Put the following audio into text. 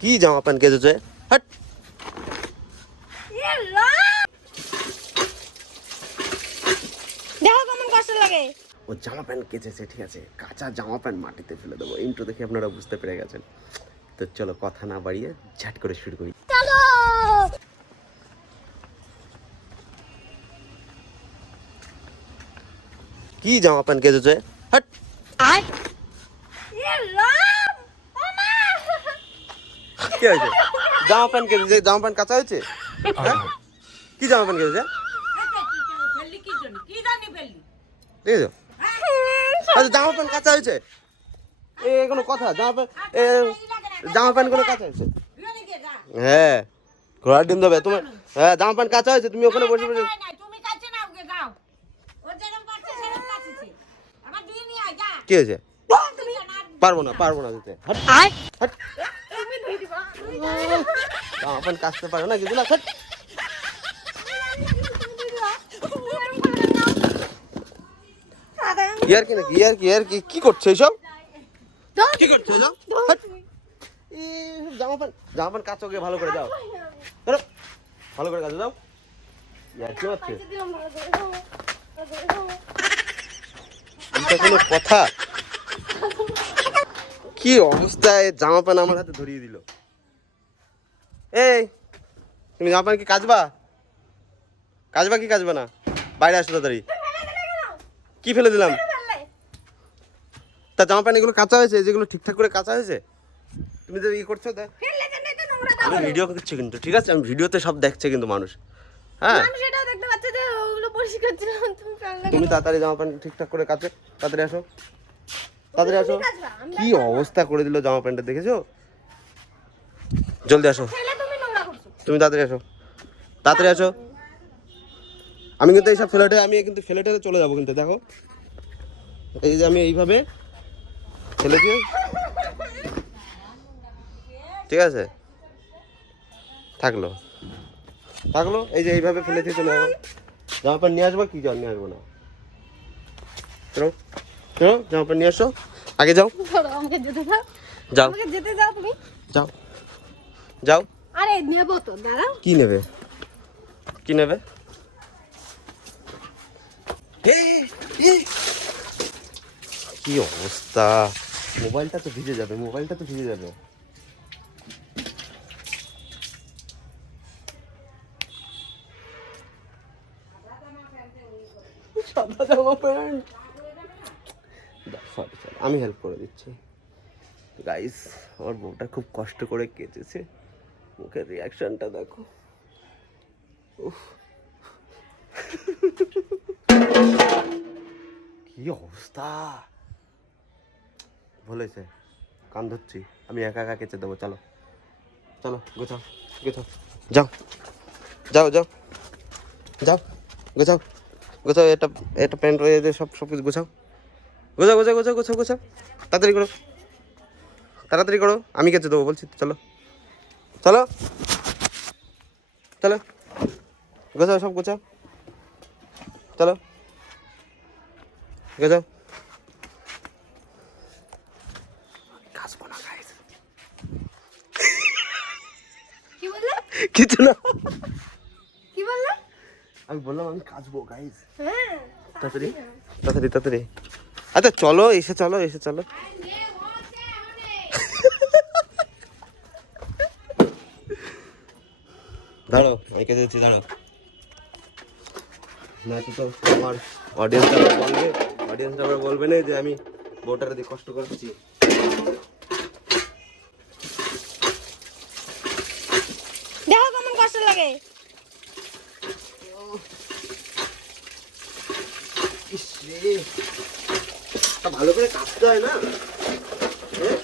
কি জামা প্যান্ট কেচেছে? হাট। দেখো কেমন কষ্ট লাগে। ও জামা প্যান্ট কেচেছে ঠিক আছে। কাঁচা জামা প্যান্ট মাটিতে ফেলে দেবো। ইন্ট্রো দেখে আপনারা বুঝতে পেরে গেছেন। তো চলো কথা না বাড়িয়ে ঝাট করে শুরু করি। চলো। কি জামা প্যান্ট কেচেছে হাট! আয়। এ রাম! ওমা কি হয়েছে? জামা প্যান্ট কেচেছে জামা প্যান্ট কাঁচা হয়েছে? হ্যাঁ? কি জামা প্যান্ট কেচেছে ফেললি কি জন্য কি জানি ফেললি ঠিক আছে আচ্ছা জামা প্যান্ট কাঁচা হয়েছে? এ কোনো কথা জামা প্যান্ট এ জামা প্যান্ট কোনো কাঁচা হয়েছে? হ্যাঁ। ঘোড়ার ডিম দেবে তোমার হ্যাঁ জামা প্যান্ট কাঁচা হয়েছে তুমি ওখানে বসে বসে না, না, তুমি কাছে নাও গে গাও ও যেরকম পারছে সেরকম কাছেছে আবার দুই নিয়ে আয় যা কি হয়েছে? পারব না পারব না দিতে প্যান্ট কাচতে পারো না কিছু না ইয়ার কি নাকি? ইয়ার কি ইয়ার কি? কি করছ এইসব? কি করছ এসব হাট। এই জামা প্যান্ট জামা প্যান্ট কাচো গিয়ে ভালো করে যাও ভালো করে কাচো যাও ইয়ার কি হচ্ছে? এটা কোনো কথা? কি অবস্থায় জামা প্যান্ট আমার হাতে ধরিয়ে দিল। এই তুমি জামা প্যান্ট কি কাচবা? কাচবা কি কাচবা না? বাইরে আসো তাড়াতাড়ি। কি ফেলে দিলাম? তা জামা প্যান্ট এগুলো কাঁচা হয়েছে? যেগুলো ঠিকঠাক করে কাঁচা হয়েছে? তুমি তো ই করছ দেখ। আমি ভিডিও করছি কিন্তু ঠিক আছে? আমি ভিডিওতে সব দেখছে কিন্তু মানুষ। হ্যাঁ। মানুষ এটাও দেখতে পাচ্ছে যে ওগুলো পরিষ্কার ছিল তুমি ফেললে তুমি তাড়াতাড়ি জামা প্যান্ট ঠিকঠাক করে কাচো তাড়াতাড়ি আসো। তাড়াতাড়ি আসো। কি অবস্থা করে দিল জামা প্যান্টটা দেখেছ? জলদি আসো। তুমি তুমি তাড়াতাড়ি আসো। তাড়াতাড়ি আসো। আমি কিন্তু এইসব ফ্লেটে আমি কিন্তু ফ্লেটে চলে যাব কিন্তু দেখো। এই যে আমি এইভাবে ফেলে দিয়ে ঠিক আছে? থাকল। থাকল এই যে এইভাবে ফেলে দিয়ে চলে যাব। জামা প্যান্ট নিয়ে আসব কি? জল নিয়ে আসব না। চলো চলো জামা প্যান্ট নিয়ে আসো। আগে যাও। যাও। আমাকে যেতে দাও তুমি। যাও। যাও। আরে নেব তো দাঁড়াও। কি নেবে? কি নেবে? কি অবস্থা? মোবাইলটা তো ভিজে যাবে মোবাইলটা তো ভিজে যাবে। সাদা জামা প্যান্ট। সরি সরি আমি হেল্প করে দিচ্ছি। গাইস আমার বউটা খুব কষ্ট করে কেচেছে মুখের রিয়াকশনটা দেখো। কি অবস্থা? বলেছে, কান ধরছি। আমি একা একা কেচে দেবো, চলো। চলো, গোছাও গোছাও। যাও। যাও যাও। যাও, গোছাও। গোছাও এটা এটা প্যান্ট রয়ে সব সব কিছু গোছাও। গোছাও গোছাও গোছাও গোছাও গোছাও। তাড়াতাড়ি করো। তাড়াতাড়ি করো আমি কেচে দেবো বলছি চলো। চলো। চলো। গোছাও সব গোছাও। চলো। গোছাও। কিছু না। আমি বললাম আমি কাজবো গাইস হ্যাঁ তাড়াতাড়ি তাড়াতাড়ি তাড়াতাড়ি। আচ্ছা চলো এসে চলো এসে চলো। কেটে দিচ্ছি না তো আমার অডিয়েন্সটা বলবে অডিয়েন্সটা আবার বলবে না যে আমি বউটারে দিয়ে কষ্ট করছি। দেখো কেমন কষ্ট লাগে। ভালো করে কাটতে হয় না? হ্যাঁ?